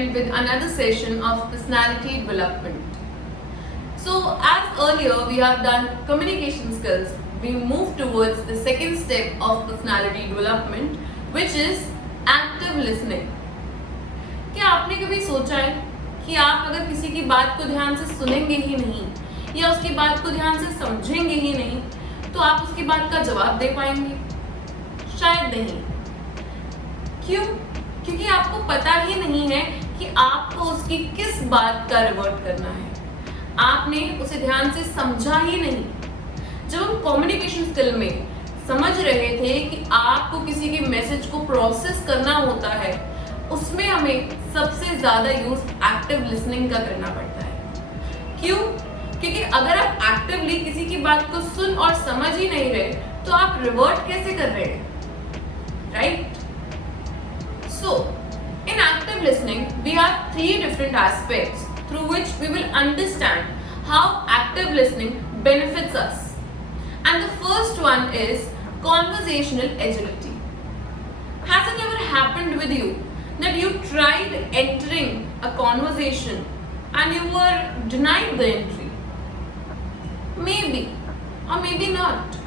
again with another session of personality development. So as earlier we have done communication skills, we move towards the second step of personality development, which is active listening. क्या आपने कभी सोचा है कि आप अगर किसी की बात को ध्यान से सुनेंगे ही नहीं या उसकी बात को ध्यान से समझेंगे ही नहीं तो आप उसकी बात का जवाब दे पाएंगे? शायद नहीं। क्यों? क्योंकि आपको पता ही नहीं है कि आपको उसकी किस बात का रिवर्ट करना है। आपने उसे ध्यान से समझा ही नहीं। जब हम कम्युनिकेशन स्किल में समझ रहे थे कि आपको किसी के मैसेज को प्रोसेस करना होता है, उसमें हमें सबसे ज्यादा यूज एक्टिव लिसनिंग का करना पड़ता है। क्यों? क्योंकि अगर आप एक्टिवली किसी की बात को सुन और समझ ही नहीं रहे तो आप रिवर्ट कैसे कर रहे हैं, right? So, in active listening, we have three different aspects through which we will understand how active listening benefits us. And the first one is conversational agility. Has it ever happened with you that you tried entering a conversation and you were denied the entry? Maybe or maybe not.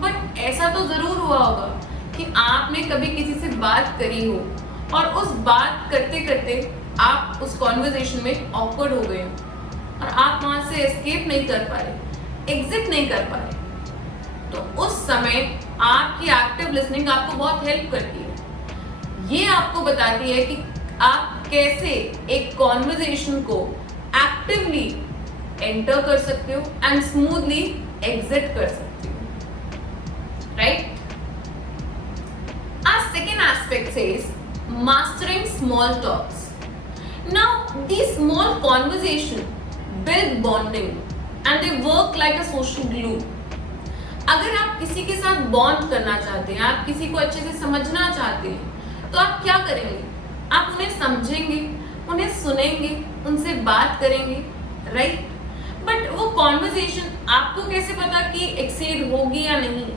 But ऐसा तो जरूर हुआ होगा कि आपने कभी किसी से बात करी हो और उस बात करते करते आप उस कॉन्वर्जेशन में ऑकवर्ड हो गए और आप वहां से एस्केप नहीं कर पा रहे, एग्जिट नहीं कर पा रहे। तो उस समय आपकी एक्टिव लिसनिंग आपको बहुत हेल्प करती है। ये आपको बताती है कि आप कैसे एक कॉन्वर्जेशन को एक्टिवली एंटर कर सकते हो एंड स्मूथली एग्जिट कर सकते हो, right? Our second aspect says mastering small talks. Now, these small conversations build bonding and they work like a social glue. अगर आप किसी के साथ बॉन्ड करना चाहते हैं, आप किसी को अच्छे से समझना चाहते हैं, तो आप क्या करेंगे? आप उन्हें समझेंगे, उन्हें सुनेंगे, उनसे बात करेंगे, राइट? बट वो कॉन्वर्जेशन आपको कैसे पता कि एक्सीड होगी या नहीं?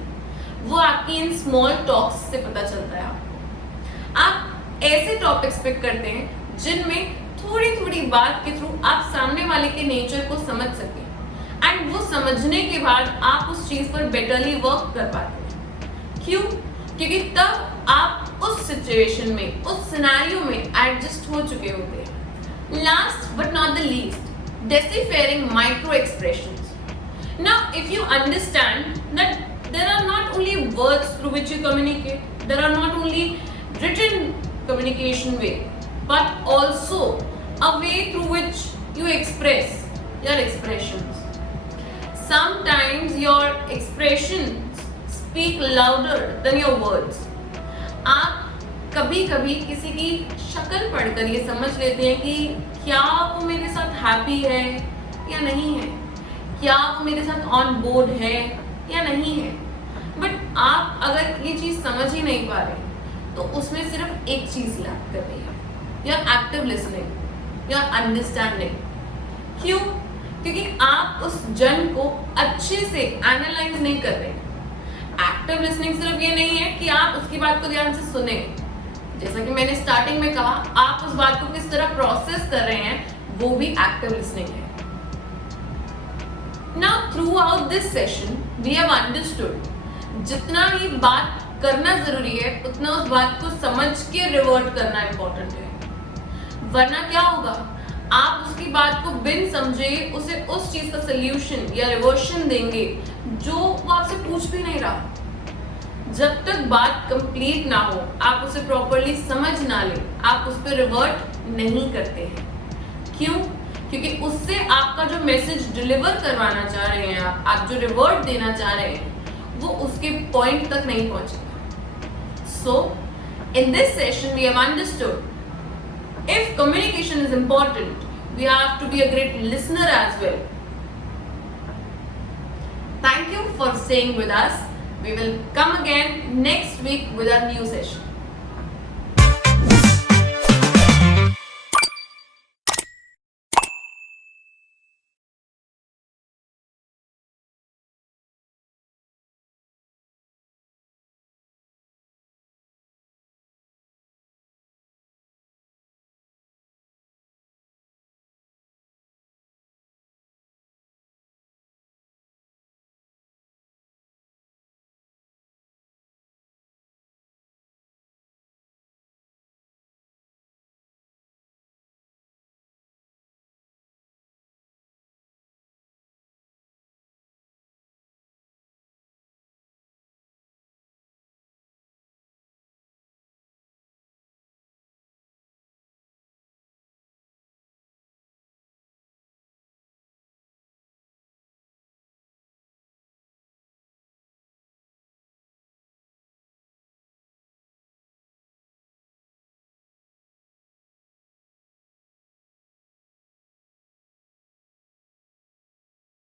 वो आपकी इन स्मॉल टॉक्स से पता चलता है आपको। आप ऐसे टॉपिक्स पिक करते हैं जिनमें थोड़ी थोड़ी बात के थ्रू आप सामने वाले के नेचर को समझ सकें एंड वो समझने के बाद आप उस चीज पर बेटरली वर्क कर पाते हैं। क्यों? क्योंकि तब आप उस सिचुएशन में, उस सिनेरियो में एडजस्ट हो चुके होते हैं। Last but not the least, deciphering micro expressions. Now, if you understand that there are not only words through which you communicate, there are not only written communication way, but also a way through which you express your expressions. Sometimes your expressions speak louder than your words. आप कभी कभी किसी की शक्ल पढ़कर ये समझ लेते हैं कि क्या वो मेरे साथ हैप्पी है या नहीं है, क्या वो मेरे साथ ऑन बोर्ड है या नहीं है। बट आप अगर ये चीज समझ ही नहीं पा रहे तो उसमें सिर्फ एक चीज लैक कर रही है, your active listening, your understanding. क्यों? क्योंकि आप उस जन को अच्छे से एनालाइज नहीं कर रहे। एक्टिव लिसनिंग सिर्फ ये नहीं है कि आप उसकी बात को ध्यान से सुने, जैसा कि मैंने स्टार्टिंग में कहा, आप उस बात को किस तरह प्रोसेस कर रहे हैं वो भी एक्टिव लिसनिंग है। Now throughout this session we have understood जितना ही बात करना जरूरी है उतना उस बात को समझ के रिवर्ट करना इंपॉर्टेंट है। वरना क्या होगा, आप उसकी बात को बिन समझे उसे उस चीज का सोल्यूशन या रिवर्शन देंगे जो वो आपसे पूछ भी नहीं रहा। जब तक बात कंप्लीट ना हो, आप उसे प्रॉपरली समझ ना ले, आप उस पर रिवर्ट नहीं करते हैं। क्यों? क्योंकि उससे आपका जो मैसेज डिलीवर करवाना चाह रहे हैं आप जो रिवर्ट देना चाह रहे हैं वो उसके पॉइंट तक नहीं पहुंचेगा। So in this session we have understood if communication is important we have to be a great listener as well. Thank you for staying with us. We will come again next week with a new session.